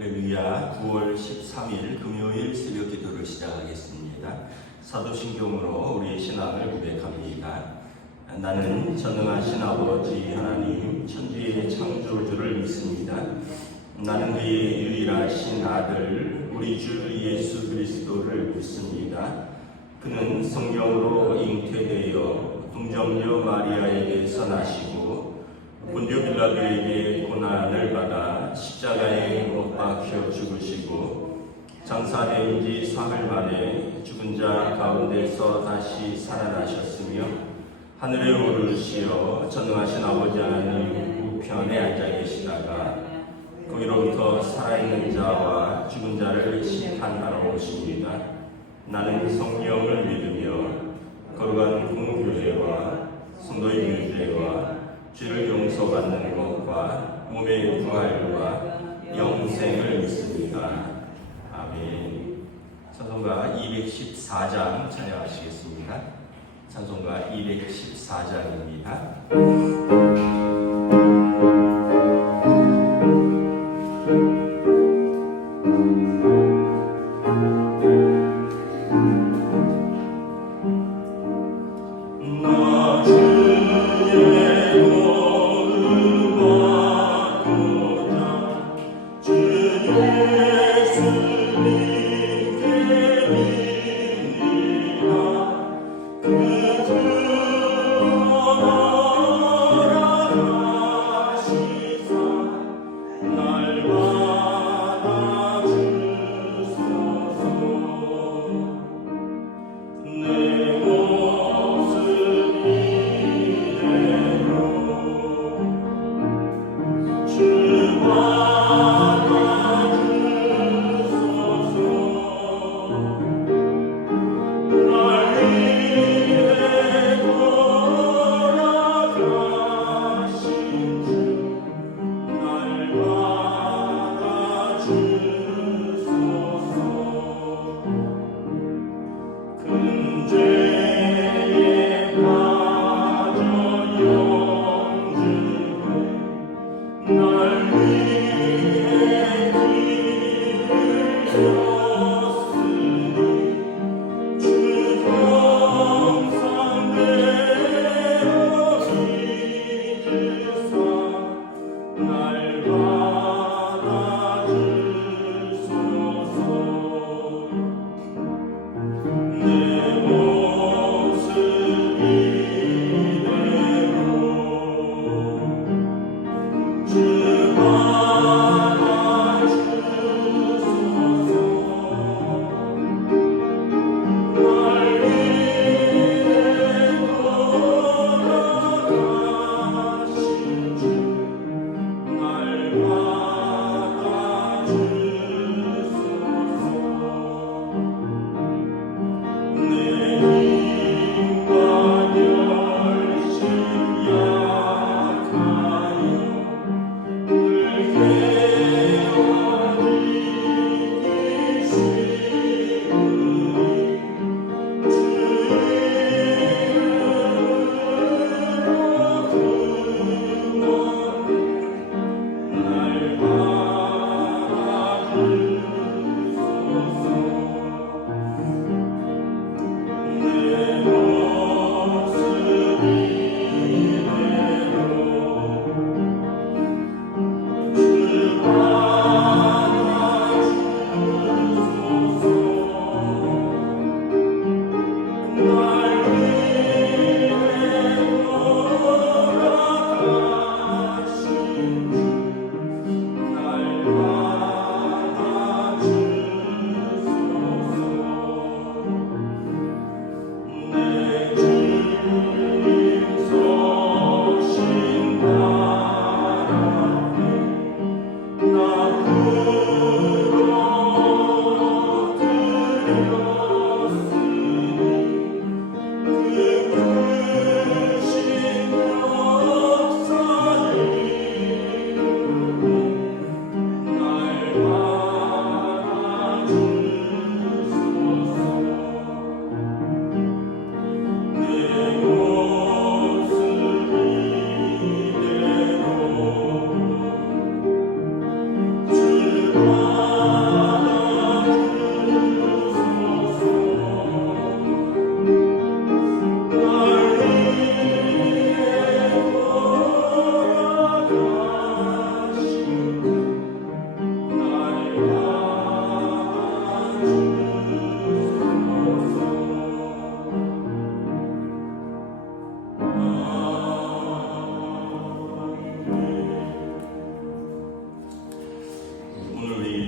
할렐루야. 9월 13일 금요일 새벽 기도를 시작하겠습니다. 사도신경으로 우리의 신앙을 고백합니다. 나는 전능하신 아버지 하나님 천지의 창조주를 믿습니다. 나는 그의 유일하신 아들 우리 주 예수 그리스도를 믿습니다. 그는 성령으로 잉태되어 동정녀 마리아에게서 나시고 본디오 빌라도에게 고난을 받아 십자가에 못 박혀 죽으시고 장사된 지 사흘 만에 죽은 자 가운데서 다시 살아나셨으며 하늘에 오르시어 전능하신 아버지 하나님 우편에 앉아 계시다가 거기로부터 살아있는 자와 죽은 자를 심판하러 오십니다. 나는 성령을 믿으며 거룩한 공교회와 성도의 교제와 죄를 용서받는 것과 몸의 부활과 영생을 믿습니다. 아멘. 찬송가 214장 찬양하시겠습니다. 찬송가 214장입니다.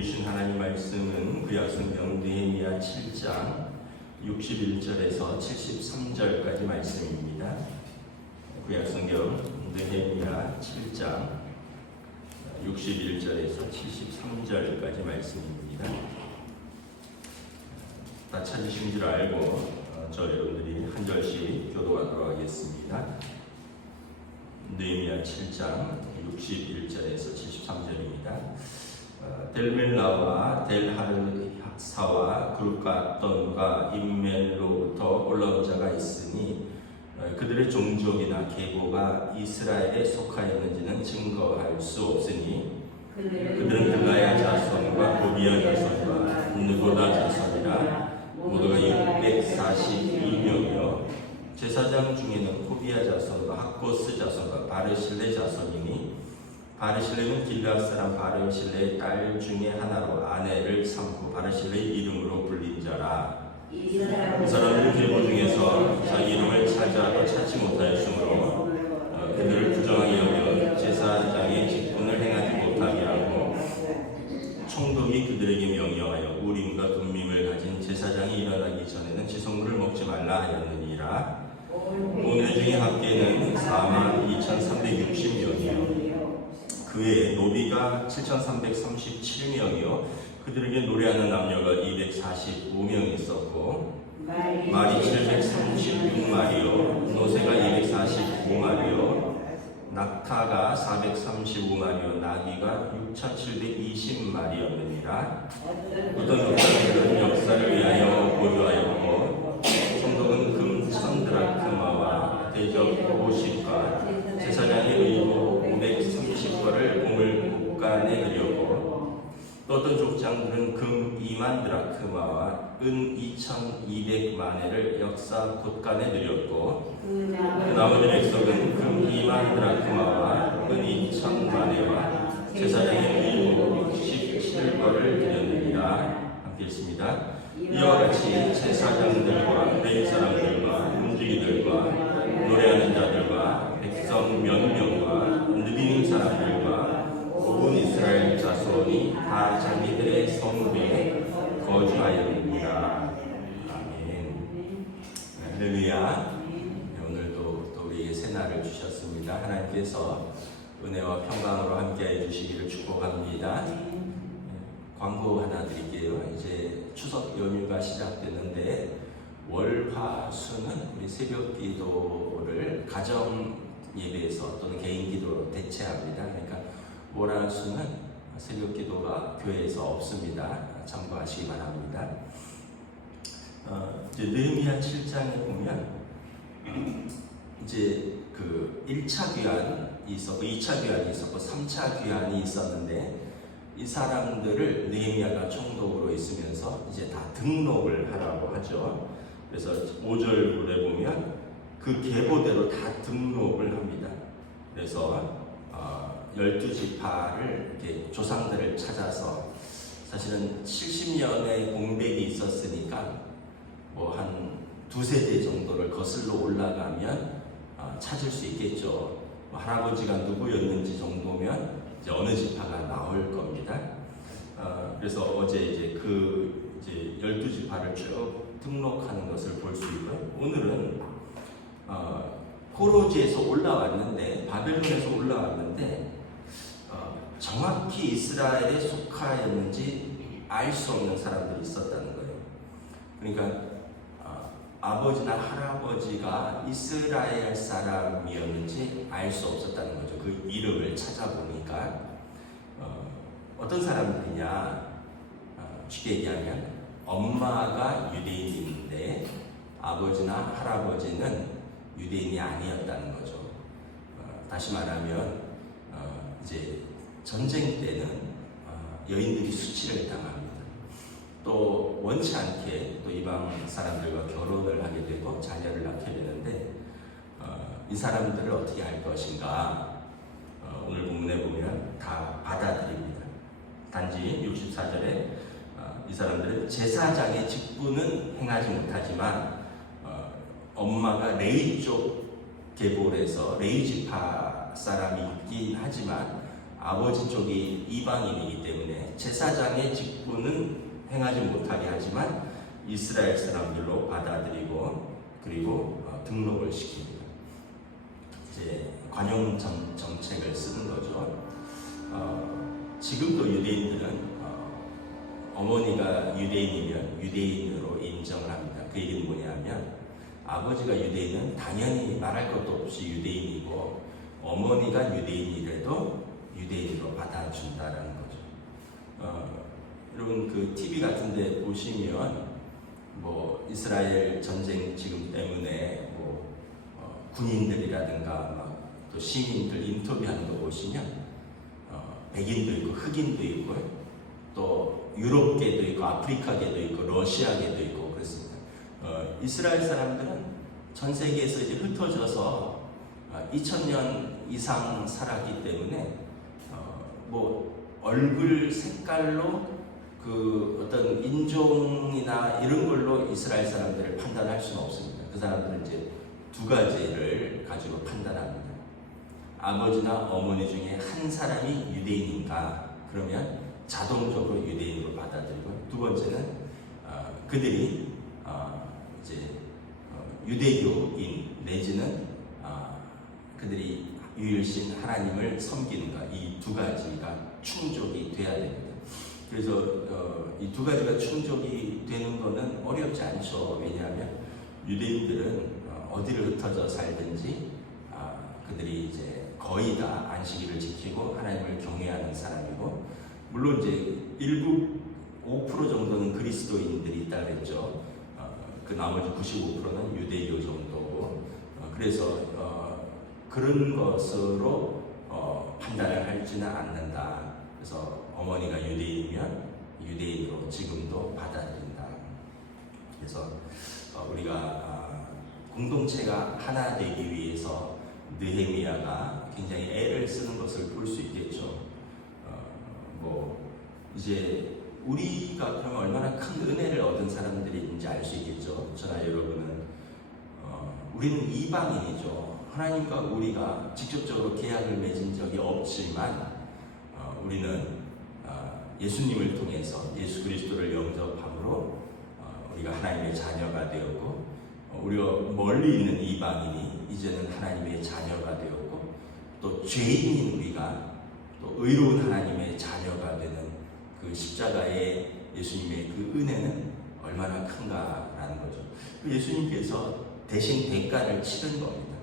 주신 하나님 말씀은 구약성경 느헤미야 7장 61절에서 73절까지 말씀입니다. 구약성경 느헤미야 7장 61절에서 73절까지 말씀입니다. 다 찾으신 줄 알고 저 여러분들이 한 절씩 교도하도록 하겠습니다. 느헤미야 7장 61절에서 73절입니다. 델멜라와 델하르사와 굴갓돈과 임멜로부터 올라온 자가 있으니 그들의 종족이나 계보가 이스라엘에 속하였는지는 증거할 수 없으니 그들은 들라야 자손과 고비야 자손과 느고다 자손이라 모두가 642명이요 제사장 중에는 코비야 자손과 학고스 자손과 바르실레 자손이니 바르실레는 길앗 사람 바르실레의 딸 중에 하나로 아내를 삼고 바르실레의 이름으로 불린 자라. 이 사람들은 계보 중에서 자기 이름을 찾아도 찾지 못하였으므로 그들을 부정하게 여겨 제사장의 직분을 행하지 못하게 하고 총독이 그들에게 명령하여 우림과 둠밈을 가진 제사장이 일어나기 전에는 지성물을 먹지 말라 하였느니라. 오늘 중에 합계는 42,360명이요 그 외에 노비가 7,337명이요 그들에게 노래하는 남녀가 245명이 있었고 말이 736마리요 노새가 245마리요 낙타가 435마리요 나귀가 6,720마리였느니라. 어떤 목사들은 역사를 위하여 보조하였고 총독은 금 1,000드라크마와 대접 50과 제사장의 의복 530거를 보물 곳간에 드렸고 또 어떤 족장들은 금 2만 드라크마와 은 2,200마네를 역사 곳간에 드렸고 나머지 백성은 금 2만 드라크마와 은 2,000마네와 제사장의 의복 67거를 드렸느니라. 함께 읽습니다. 이와 같이 제사장들과 레위 사람들과 문지기들과 노래하는 자들과 백성 몇 명과 느비님 사람들과 온 이스라엘 자손이 다 자기들의 성읍에 거주하였느니라. 아멘. 할렐루야. 오늘도 또 우리에게 새날을 주셨습니다. 하나님께서 은혜와 평강으로 함께해 주시기를 축복합니다. 광고 하나 드릴게요. 이제 추석 연휴가 시작되는데 월화수는 우리 새벽 기도를 가정 예배에서 또는 개인 기도로 대체합니다. 그러니까 월화수는 새벽 기도가 교회에서 없습니다. 참고하시기 바랍니다. 이제 느헤미야 7장에 보면 이제 그 1차 귀환이 있었고 2차 귀환이 있었고 3차 귀환이 있었는데 이 사람들을 느헤미야가 총독으로 있으면서 이제 다 등록을 하라고 하죠. 그래서 5절에 보면 그 계보대로 다 등록을 합니다. 그래서 12지파를 이렇게 조상들을 찾아서 사실은 70년의 공백이 있었으니까 뭐 한 두세대 정도를 거슬러 올라가면 찾을 수 있겠죠. 뭐 할아버지가 누구였는지 정도면 이제 어느 지파가 나올 겁니다. 그래서 어제 이제 그 이제 12지파를 쭉 등록하는 것을 볼 수 있고요. 오늘은 포로지에서 올라왔는데 바벨론에서 올라왔는데 정확히 이스라엘에 속하였는지 알 수 없는 사람들이 있었다는 거예요. 그러니까 아버지나 할아버지가 이스라엘 사람이었는지 알 수 없었다는 거죠. 그 이름을 찾아보니까 어떤 사람들이냐 쉽게 얘기하면 엄마가 유대인인데 아버지나 할아버지는 유대인이 아니었다는 거죠. 다시 말하면 이제 전쟁 때는 여인들이 수치를 당합니다. 또 원치 않게 또 이방 사람들과 결혼을 하게 되고 자녀를 낳게 되는데 이 사람들을 어떻게 할 것인가 오늘 본문에 보면 다 받아들입니다. 단지 64절에 이 사람들은 제사장의 직분은 행하지 못하지만 엄마가 레위 쪽 계보에서 레위 지파 사람이 있긴 하지만 아버지 쪽이 이방인이기 때문에 제사장의 직분은 행하지 못하게 하지만 이스라엘 사람들로 받아들이고 그리고 등록을 시킵니다. 이제 관용 정책을 쓰는 거죠. 지금도 유대인들은 어머니가 유대인이면 유대인으로 인정을 합니다. 그 얘기는 뭐냐면 아버지가 유대인은 당연히 말할 것도 없이 유대인이고 어머니가 유대인이라도 유대인으로 받아준다라는 거죠. 여러분 그 TV 같은데 보시면 뭐 이스라엘 전쟁 지금 때문에 뭐 군인들이라든가 막 또 시민들 인터뷰하는 거 보시면 백인도 있고 흑인도 있고 또 유럽계도 있고 아프리카계도 있고 러시아계도 있고 그렇습니다. 이스라엘 사람들은 전 세계에서 이제 흩어져서 2000년 이상 살았기 때문에 뭐 얼굴 색깔로 그 어떤 인종이나 이런 걸로 이스라엘 사람들을 판단할 수는 없습니다. 그 사람들은 이제 두 가지를 가지고 판단합니다. 아버지나 어머니 중에 한 사람이 유대인인가? 그러면 자동적으로 유대인으로 받아들이고, 두 번째는 그들이 이제 유대교인 내지는 그들이 유일신 하나님을 섬기는가, 이 두 가지가 충족이 돼야 됩니다. 그래서 이 두 가지가 충족이 되는 것은 어렵지 않죠. 왜냐하면 유대인들은 어디를 흩어져 살든지 그들이 이제 거의 다 안식일을 지키고 하나님을 경외하는 사람이고, 물론 이제 일부 5% 정도는 그리스도인들이 있다 그랬죠. 그 나머지 95%는 유대교 정도고, 그래서 그런 것으로 판단을 하지는 않는다. 그래서 어머니가 유대인이면 유대인으로 지금도 받아들인다. 그래서 우리가 공동체가 하나 되기 위해서 느헤미야가 굉장히 애를 쓰는 것을 볼 수 있겠죠. 뭐 이제 우리가 그러면 얼마나 큰 은혜를 얻은 사람들인지 알 수 있겠죠. 저나 여러분은 우리는 이방인이죠. 하나님과 우리가 직접적으로 계약을 맺은 적이 없지만 우리는 예수님을 통해서 예수 그리스도를 영접함으로 우리가 하나님의 자녀가 되었고, 우리가 멀리 있는 이방인이 이제는 하나님의 자녀가 되었고, 또 죄인인 우리가 또 의로운 하나님의 자녀가 되는 그 십자가의 예수님의 그 은혜는 얼마나 큰가라는 거죠. 예수님께서 대신 대가를 치른 겁니다.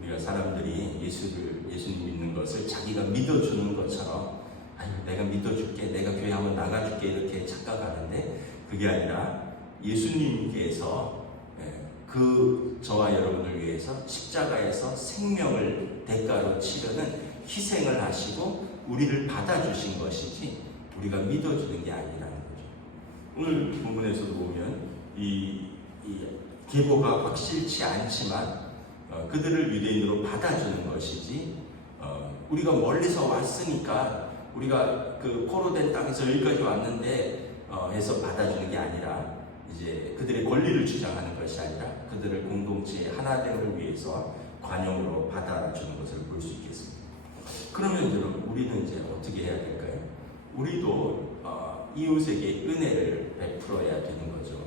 우리가 사람들이 예수님 믿는 것을 자기가 믿어주는 것처럼, 아유 내가 믿어줄게, 내가 교회 한번 나가줄게 이렇게 착각하는데, 그게 아니라 예수님께서 그 저와 여러분을 위해서 십자가에서 생명을 대가로 치르는 희생을 하시고 우리를 받아주신 것이지 우리가 믿어주는 게 아니라는 거죠. 오늘 본문에서도 보면 이 계보가 확실치 않지만 그들을 유대인으로 받아주는 것이지, 우리가 멀리서 왔으니까 우리가 그 포로된 땅에서 여기까지 왔는데 해서 받아주는 게 아니라, 이제 그들의 권리를 주장하는 것이 아니라 그들을 공동체의 하나됨을 위해서 관용으로 받아주는 것을 볼 수 있겠습니다. 그러면 여러분, 우리는 이제 어떻게 해야 될까요? 우리도 이웃에게 은혜를 베풀어야 되는 거죠.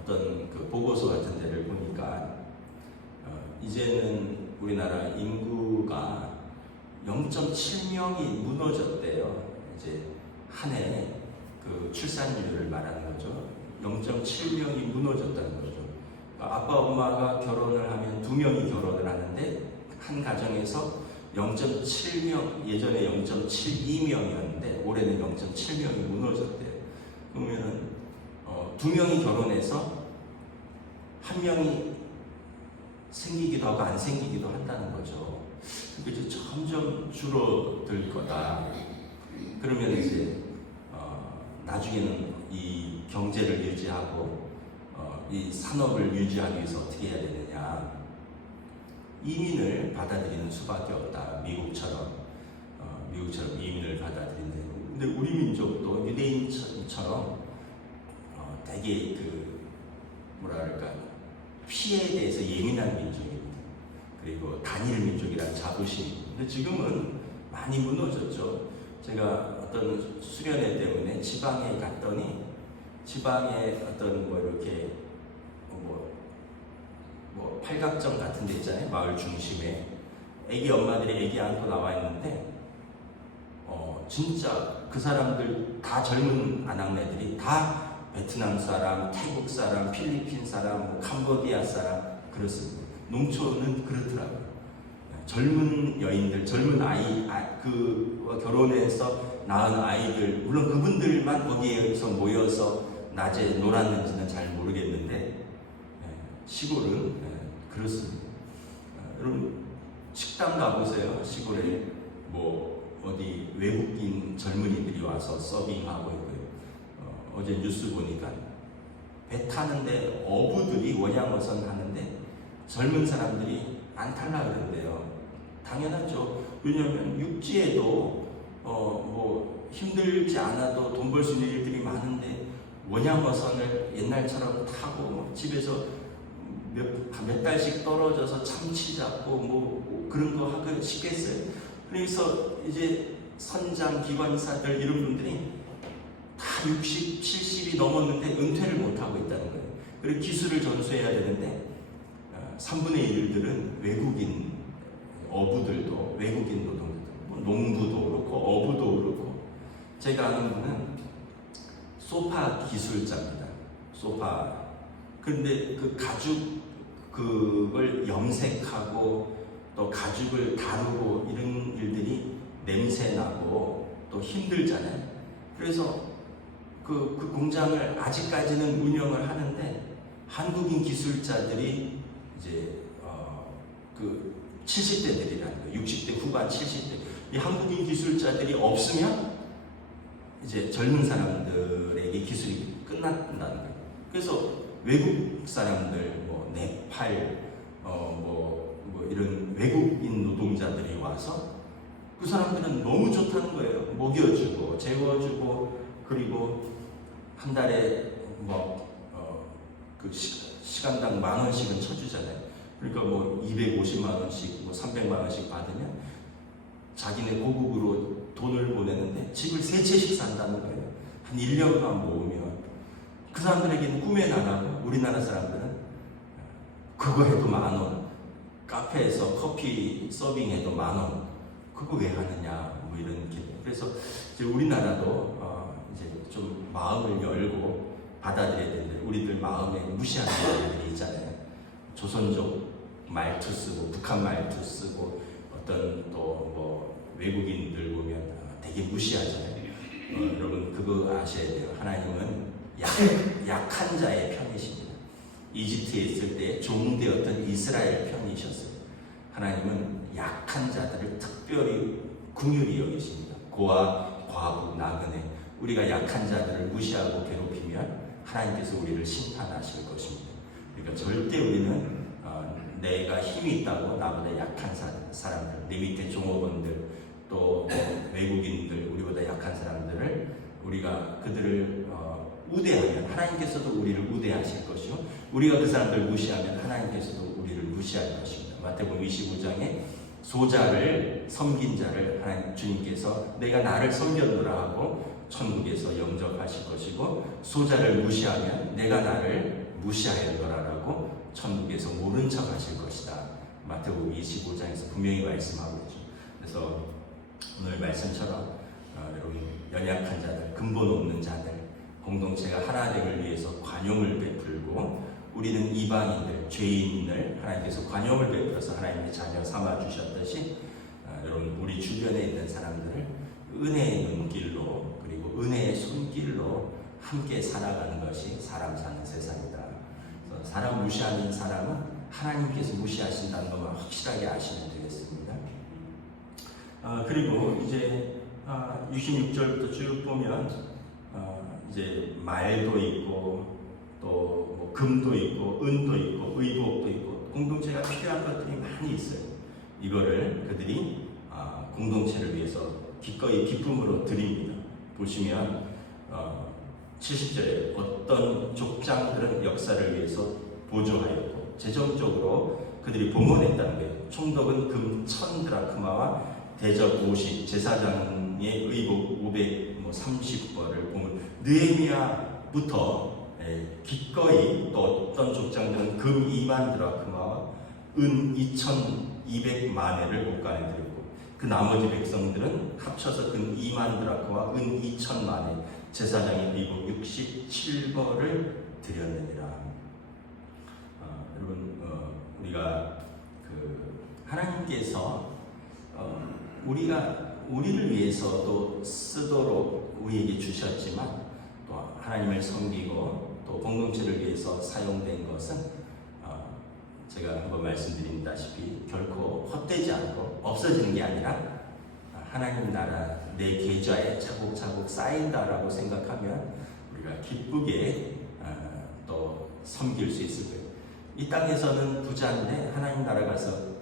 어떤 그 보고서 같은 데를 보니까 이제는 우리나라 인구가 0.7명이 무너졌대요. 이제 한 해 그 출산율을 말하는 거죠. 0.7명이 무너졌다는 거죠. 아빠 엄마가 결혼을 하면 2명이 결혼을 하는데 한 가정에서 0.7명, 예전에 0.72명이었는데 올해는 0.7명이 무너졌대요. 그러면은 2명이 결혼해서 1명이 생기기도 하고 안 생기기도 한다는 거죠. 그러니까 이제 점점 줄어들 거다. 그러면 이제 나중에는 이 경제를 유지하고 이 산업을 유지하기 위해서 어떻게 해야 되느냐? 이민을 받아들이는 수밖에 없다. 미국처럼 이민을 받아들이는데, 근데 우리 민족도 유대인처럼 되게 그 뭐랄까 피해에 대해서 예민한 민족입니다. 그리고 단일 민족이란 자부심. 근데 지금은 많이 무너졌죠. 제가 어떤 수련회 때문에 지방에 갔더니 지방에 어떤 뭐 이렇게 뭐 팔각정 같은 데 있잖아요. 마을 중심에 애기 엄마들이 애기 안고 나와 있는데 진짜 그 사람들 다 젊은 아낙네들이 다 베트남 사람, 태국 사람, 필리핀 사람, 뭐 캄보디아 사람 그렇습니다. 농촌은 그렇더라고요. 젊은 여인들, 젊은 아이, 결혼해서 낳은 아이들, 물론 그분들만 거기에서 모여서 낮에 놀았는지는 잘 모르겠는데 시골은 그렇습니다. 여러분 식당 가보세요. 시골에 뭐 어디 외국인 젊은이들이 와서 서빙하고 있고요. 어제 뉴스 보니까 배 타는데 어부들이 원양어선 하는데 젊은 사람들이 안 탈라 그러는데요. 당연하죠. 왜냐하면 육지에도 뭐 힘들지 않아도 돈 벌 수 있는 일들이 많은데 원양어선을 옛날처럼 타고 집에서 몇 달씩 떨어져서 참치 잡고 뭐 그런 거 하기 쉽겠어요. 그래서 이제 선장 기관사들 이런 분들이 다 60, 70이 넘었는데 은퇴를 못하고 있다는 거예요. 그리고 기술을 전수해야 되는데 3분의 1들은 외국인 어부들도 외국인 노동자들, 뭐 농부도 그렇고 어부도 그렇고 제가 아는 분은 소파 기술자입니다. 소파. 그런데 그 가죽 그걸 염색하고 또 가죽을 다루고 이런 일들이 냄새 나고 또 힘들잖아요. 그래서 그 공장을 아직까지는 운영을 하는데 한국인 기술자들이 이제 그 70대들이라는 거예요. 60대 후반 70대. 이 한국인 기술자들이 없으면 이제 젊은 사람들에게 기술이 끝난다는 거예요. 그래서 외국 사람들, 뭐 네팔, 뭐 이런 외국인 노동자들이 와서 그 사람들은 너무 좋다는 거예요. 먹여주고 재워주고 그리고 한 달에 그 시간당 10,000원씩은 쳐주잖아요. 그러니까 뭐 250만 원씩, 뭐 300만 원씩 받으면 자기네 고국으로 돈을 보내는데 집을 3채씩 산다는 거예요. 한 1년만 모으면 그 사람들에게는 꿈의 나라고 우리나라 사람들은 그거 해도 10,000원, 카페에서 커피 서빙해도 10,000원, 그거 왜 하느냐 뭐 이런 게. 그래서 이제 우리나라도 이제 좀 마음을 열고 받아들여야 되는데 우리들 마음에 무시하는 사람들이 있잖아요. 조선족 말투 쓰고 북한 말투 쓰고 어떤 또 뭐 외국인들 보면 되게 무시하잖아요. 여러분 그거 아셔야 돼요. 하나님은 약한 자의 편이십니다. 이집트에 있을 때 종되었던 이스라엘 편이셨어요. 하나님은 약한 자들을 특별히 긍휼히 여기십니다. 고아, 과부, 나그네. 우리가 약한 자들을 무시하고 괴롭히면 하나님께서 우리를 심판하실 것입니다. 그러니까 절대 우리는 내가 힘이 있다고 나보다 약한 사람들, 내 밑에 종업원들, 또 외국인들, 우리보다 약한 사람들을 우리가 그들을 우대하면 하나님께서도 우리를 우대하실 것이요, 우리가 그 사람들을 무시하면 하나님께서도 우리를 무시할 것입니다. 마태복음 25장에 소자를 섬긴 자를 하나님 주님께서 내가 나를 섬겼노라 하고 천국에서 영접하실 것이고, 소자를 무시하면 내가 나를 무시하였노라라고 천국에서 모른 척 하실 것이다. 마태복음 25장에서 분명히 말씀하고 있죠. 그래서 오늘 말씀처럼 여러분 연약한 자들, 근본 없는 자들, 공동체가 하나됨을 위해서 관용을 베풀고, 우리는 이방인들, 죄인을 하나님께서 관용을 베풀어서 하나님의 자녀 삼아 주셨듯이 여러분 우리 주변에 있는 사람들을 은혜의 눈길로 그리고 은혜의 손길로 함께 살아가는 것이 사람 사는 세상이다. 그래서 사람 무시하는 사람은 하나님께서 무시하신다는 것만 확실하게 아시면 되겠습니다. 그리고 이제 66절부터 쭉 보면 이제 말도 있고 또 뭐 금도 있고 은도 있고 의복도 있고 공동체가 필요한 것들이 많이 있어요. 이거를 그들이 공동체를 위해서 기꺼이 기쁨으로 드립니다. 보시면 70절에 어떤 족장들은 역사를 위해서 보조하였고 재정적으로 그들이 봉헌했다는 거예요. 총독은 금 1,000 드라크마와 대접 50, 제사장은 의복 530벌을 보면 느헤미야부터 기꺼이 또 어떤 족장들은 금 2만 드라크마와 은 2,200만회를 목간에 드렸고 그 나머지 백성들은 합쳐서 금 2만 드라크와 은 2,000만회 제사장의 의복 67벌을 드렸느니라. 여러분 우리가 하나님께서 우리를 위해서도 쓰도록 우리에게 주셨지만 또 하나님을 섬기고 또 공동체를 위해서 사용된 것은 제가 한번 말씀드린다시피 결코 헛되지 않고 없어지는 게 아니라 하나님 나라 내 계좌에 차곡차곡 쌓인다라고 생각하면 우리가 기쁘게 또 섬길 수 있을 거예요. 이 땅에서는 부자인데 하나님 나라 가서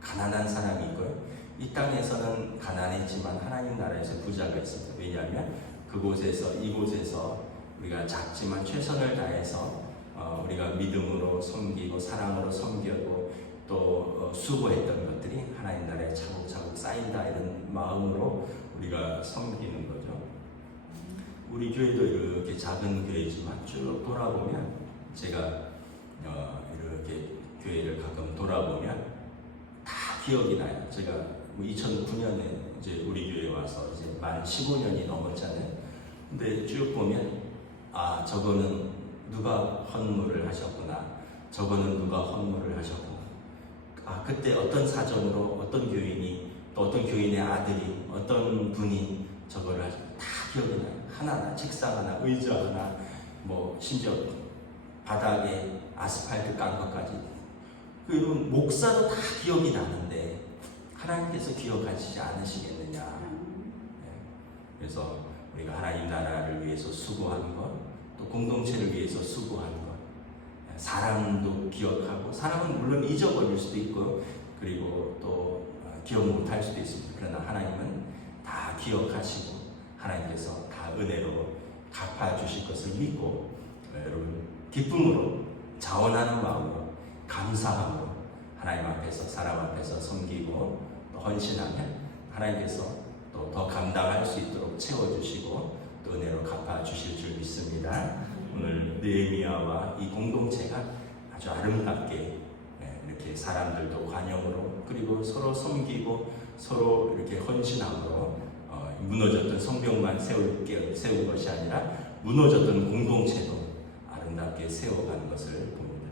가난한 사람이 있고요. 이 땅에서는 가난했지만 하나님 나라에서 부자가 있습니다. 왜냐하면 이곳에서 우리가 작지만 최선을 다해서 우리가 믿음으로 섬기고 사랑으로 섬기고 또 수고했던 것들이 하나님 나라에 차곡차곡 쌓인다 이런 마음으로 우리가 섬기는 거죠. 우리 교회도 이렇게 작은 교회지만 쭉 돌아보면 제가 이렇게 교회를 가끔 돌아보면 다 기억이 나요. 제가 2009년에 이제 우리 교회에 와서 이제 만 15년이 넘었잖아요. 근데 쭉 보면 저거는 누가 헌물을 하셨구나. 저거는 누가 헌물을 하셨구나. 그때 어떤 사정으로 어떤 교인이 또 어떤 교인의 아들이 어떤 분이 저거를 다 기억이 나요. 하나하나 책상 하나 의자 하나 뭐 심지어 바닥에 아스팔트 깐 것까지 그리고 목사도 다 기억이 나는데 하나님께서 기억하시지 않으시겠느냐. 그래서 우리가 하나님 나라를 위해서 수고하는 것, 또 공동체를 위해서 수고하는 것, 사람도 기억하고 사람은 물론 잊어버릴 수도 있고 그리고 또 기억 못할 수도 있습니다. 그러나 하나님은 다 기억하시고 하나님께서 다 은혜로 갚아주실 것을 믿고 여러분 기쁨으로 자원하는 마음으로 감사함으로 하나님 앞에서 사람 앞에서 섬기고 또 헌신하면 하나님께서 또 더 감당할 수 있도록 채워주시고 또 은혜로 갚아주실 줄 믿습니다. 오늘 느헤미야와 이 공동체가 아주 아름답게 이렇게 사람들도 관용으로 그리고 서로 섬기고 서로 이렇게 헌신함으로 무너졌던 성벽만 세운 것이 아니라 무너졌던 공동체도 아름답게 세워가는 것을 봅니다.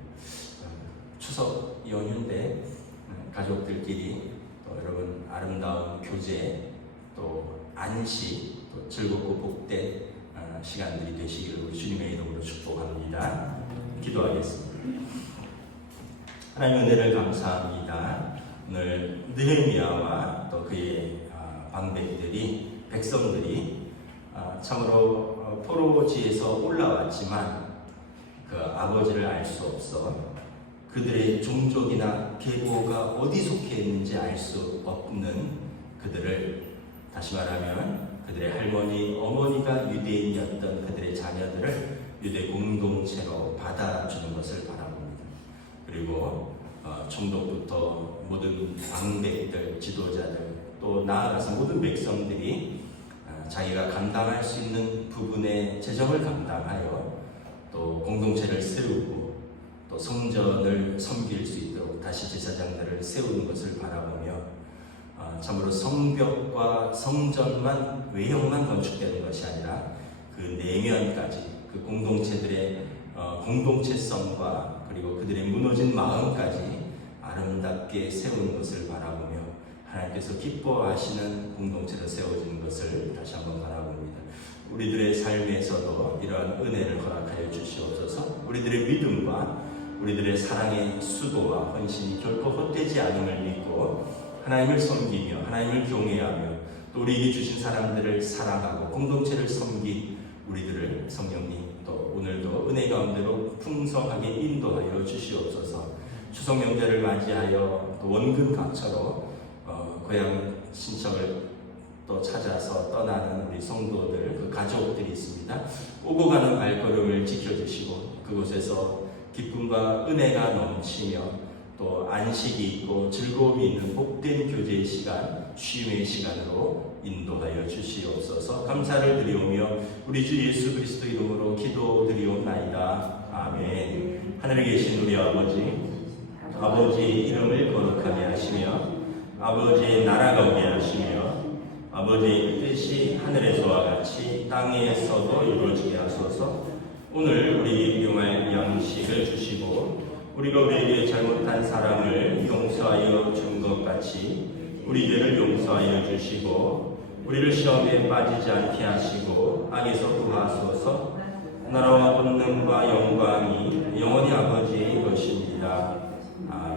추석 연휴인데 가족들끼리 또 여러분 아름다운 교제 또 안식 또 즐겁고 복된 시간들이 되시기를 우리 주님의 이름으로 축복합니다. 기도하겠습니다. 하나님 은혜를 감사합니다. 오늘 느헤미야와 또 그의 방백들이 백성들이 참으로 포로지에서 올라왔지만 그 아버지를 알 수 없어 그들의 종족이나 계보가 어디 속해 있는지 알 수 없는 그들을 다시 말하면 그들의 할머니, 어머니가 유대인이었던 그들의 자녀들을 유대 공동체로 받아주는 것을 바라봅니다. 그리고 총독부터 모든 방백들, 지도자들 또 나아가서 모든 백성들이 자기가 감당할 수 있는 부분의 재정을 감당하여 또 공동체를 세우고 또 성전을 섬길 수 있도록 다시 제사장들을 세우는 것을 바라보며 참으로 성벽과 성전만 외형만 건축되는 것이 아니라 그 내면까지 그 공동체들의 공동체성과 그리고 그들의 무너진 마음까지 아름답게 세우는 것을 바라보며 하나님께서 기뻐하시는 공동체로 세워지는 것을 다시 한번 바라봅니다. 우리들의 삶에서도 이러한 은혜를 허락하여 주시옵소서. 우리들의 믿음과 우리들의 사랑의 수고와 헌신이 결코 헛되지 않음을 믿고 하나님을 섬기며 하나님을 경외하며 또 우리에게 주신 사람들을 사랑하고 공동체를 섬긴 우리들을 성령님 또 오늘도 은혜 가운데로 풍성하게 인도하여 주시옵소서. 추석 명절을 맞이하여 또 원근 각처로 고향 친척을 또 찾아서 떠나는 우리 성도들 그 가족들이 있습니다. 오고 가는 발걸음을 지켜주시고 그곳에서 기쁨과 은혜가 넘치며 또 안식이 있고 즐거움이 있는 복된 교제의 시간, 쉼의 시간으로 인도하여 주시옵소서. 감사를 드리오며 우리 주 예수 그리스도 이름으로 기도드리옵나이다. 아멘. 하늘에 계신 우리 아버지 이름을 거룩하게 하시며 아버지의 나라가 오게 하시며 아버지의 뜻이 하늘에서와 같이 땅에서도 이루어지게 하소서. 오늘 우리 일용할 양식을 주시고 우리가 우리에게 잘못한 사람을 용서하여 준 것 같이 우리 죄를 용서하여 주시고 우리를 시험에 빠지지 않게 하시고 악에서 구하소서. 나라와 권능과 영광이 영원히 아버지의 것입니다. 아멘.